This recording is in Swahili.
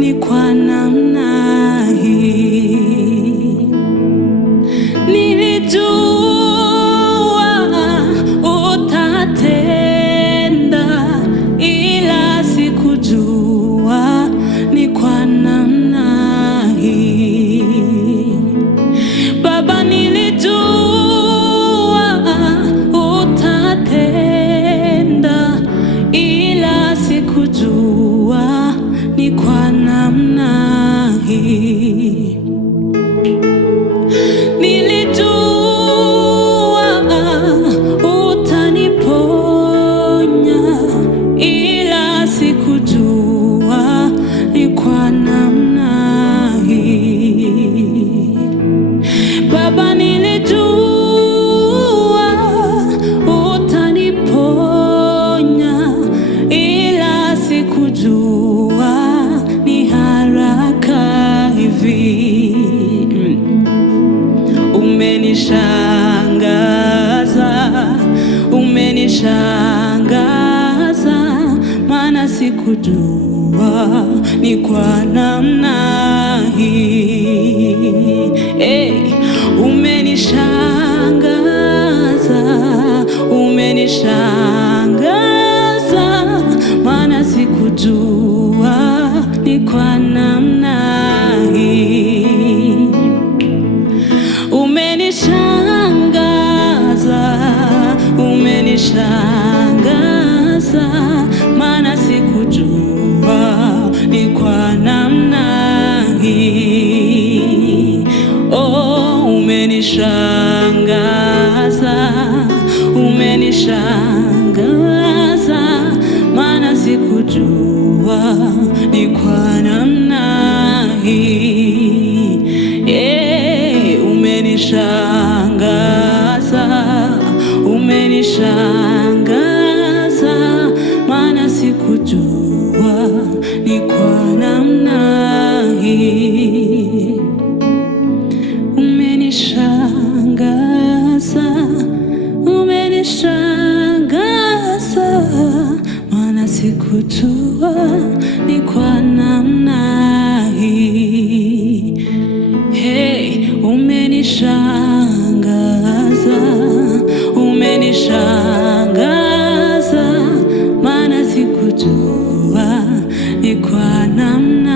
ni kwa namna hii. Nilijua utatenda, ila sikujua ni kwa namna hii. Baba, nilijua utatenda, ila sikujua ni kwa namna hii. Nilijua utaniponya, ila sikujua ni kwa namna hii. Baba, nilijua utaniponya, ila sikujua ni haraka hivi. Umenishangaza, umenishangaza, maana sikujua ni kwa namna hii. Umenishangaza, umenishangaza, maana sikujua ni kwa namna hii. Umenishangaza, umenishangaza, maana sikujua ni kwa namna hii. Oh, umenishangaza, umenishangaza, maana sikujua ni kwa namna hii. Umenishangaza, umenishangaza, maana sikujua ni kwa namna hii. Umenishangaza, umenishangaza, maana sikujua ni kwa namna hii. Umenishangaza, umenishangaza, maana sikujua ni kwa namna